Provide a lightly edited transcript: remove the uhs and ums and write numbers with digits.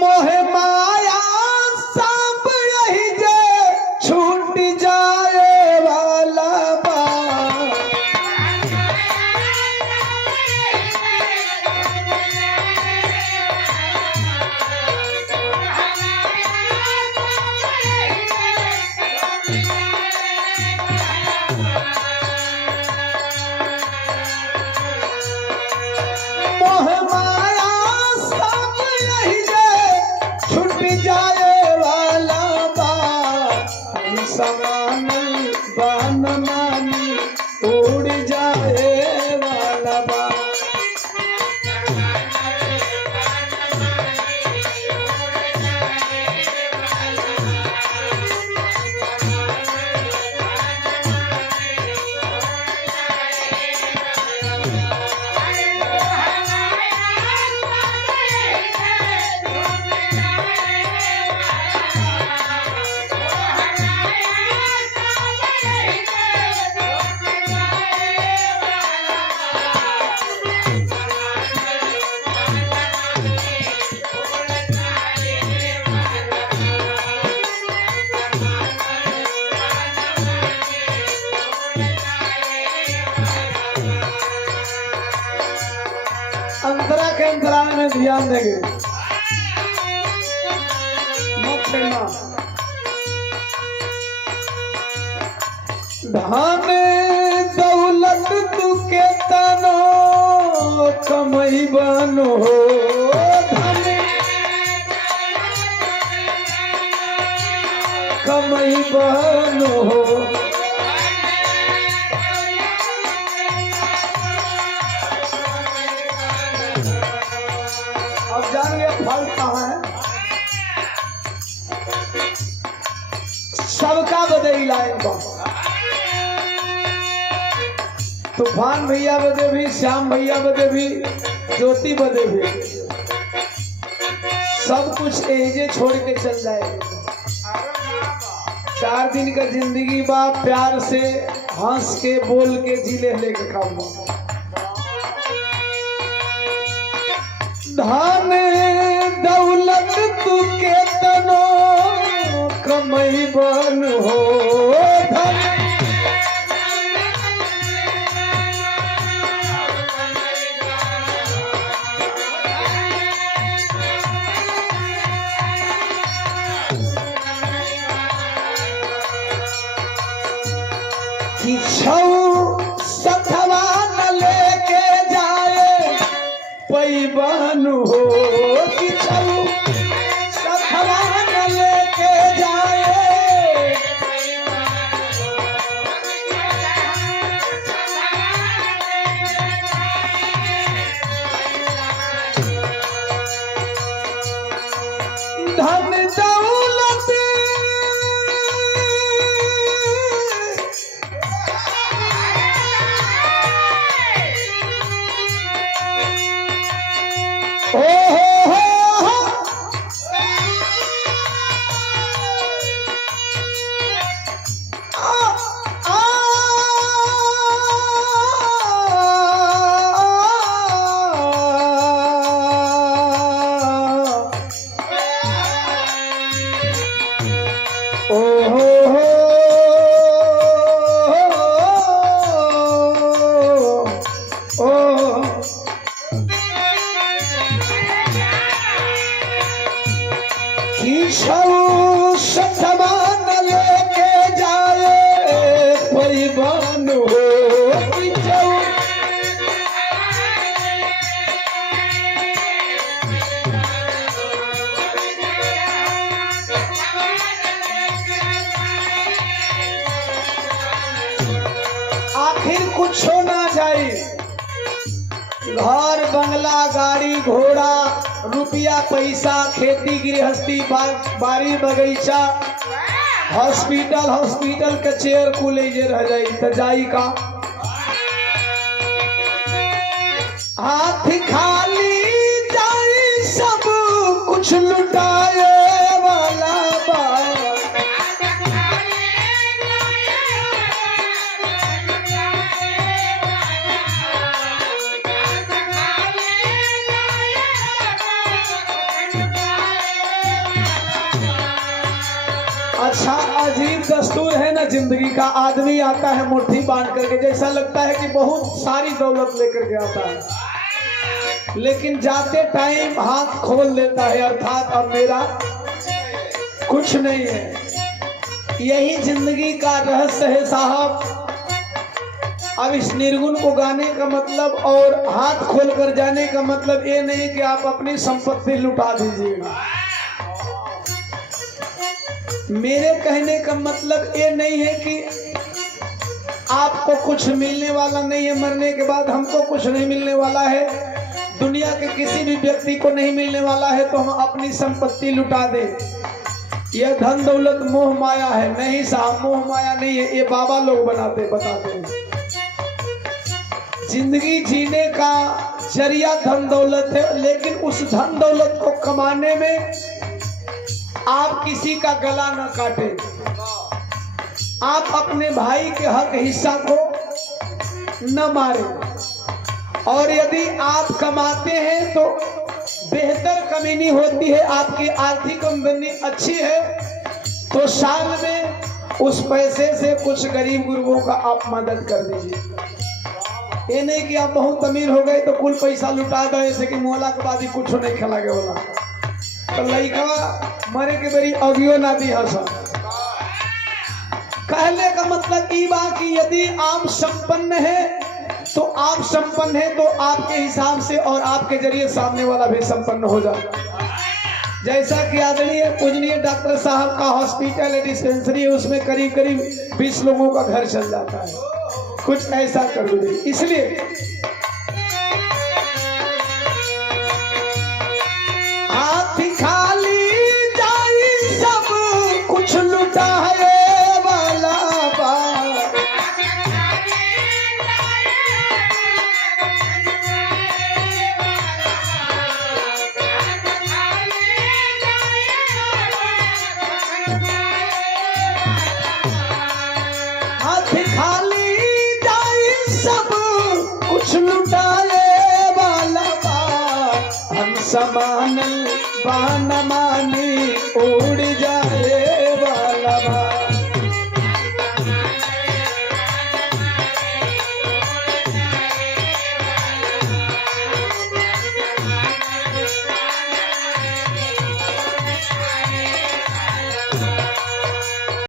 मोह माया सब यही जे छूट जाए वाला बा। मोह माया सब यही जे छूट जाए वाला बा। समान बन मानी उड़ जाए वाला बा। अंतरा के अंतराल में ध्यान देंगे, मत छेड़ना। धन दौलत तू के तनो कमई बनो। धन कमई बनो। अब जान गए फल कहाँ है। सबका बदे लाइन बा। तूफान भैया बदे भी, श्याम भैया बदे भी, ज्योति बदे भी, सब कुछ एजे छोड़ के चल जाए। 4 दिन का जिंदगी बा, प्यार से हंस के बोल के जी लेके खाऊंगा। धन दौलत तू के तनो कमई बन हो। धन किछौ सथवा न लेके जाए पैबन हो। किछौ सथवा न लेके जाए। धन दौलत समान लेके जाए परिवान हो। आखिर कुछ ना जाए, घर बंगला गाड़ी घोड़ा रुपया पैसा खेती गृहस्थी बाड़ी बगीचा हॉस्पिटल के चेयर कुल रह जाई तो जाई का। हाथ खाली जाई सब कुछ लुटाए वाला बा। अजीब दस्तूर है ना जिंदगी का। आदमी आता है मुट्ठी बांध करके, जैसा लगता है कि बहुत सारी दौलत लेकर के आता है, लेकिन जाते टाइम हाथ खोल देता है, अर्थात अब मेरा कुछ नहीं है। यही जिंदगी का रहस्य है साहब। अब इस निर्गुण को गाने का मतलब और हाथ खोल कर जाने का मतलब ये नहीं कि आप अपनी संपत्ति लुटा दीजिएगा। मेरे कहने का मतलब ये नहीं है कि आपको कुछ मिलने वाला नहीं है, मरने के बाद हमको कुछ नहीं मिलने वाला है, दुनिया के किसी भी व्यक्ति को नहीं मिलने वाला है तो हम अपनी संपत्ति लुटा दें। यह धन दौलत मोह माया है। नहीं साहब, मोह माया नहीं है, ये बाबा लोग बताते हैं। जिंदगी जीने का जरिया धन दौलत है, लेकिन उस धन दौलत को कमाने में आप किसी का गला न काटे, आप अपने भाई के हक हिस्सा को न मारे, और यदि आप कमाते हैं तो बेहतर कमीनी होती है, आपकी आर्थिक आमदनी अच्छी है तो साल में उस पैसे से कुछ गरीब गुरुओं का आप मदद कर दीजिए। ये नहीं कि आप बहुत अमीर हो गए तो कुल पैसा लुटा दो, ऐसे कि मोहला के बाद ही कुछ नहीं खिला गया वाला तो लड़का मरे के बड़ी अगियो ना दी हंसा। कहने का मतलब ये बा कि यदि आप संपन्न है तो आप संपन्न है तो आपके हिसाब से और आपके जरिए सामने वाला भी संपन्न हो जाता। जैसा कि आदरणीय पूजनीय डॉक्टर साहब का हॉस्पिटल है, डिस्पेंसरी है, उसमें करीब करीब 20 लोगों का घर चल जाता है। कुछ ऐसा कर दो। इसलिए हाथ खाली जाई सब कुछ लुटा है वाला हाथ खाली सब कुछ लुटाए वाला बा हम समान बान मानी उड़ जा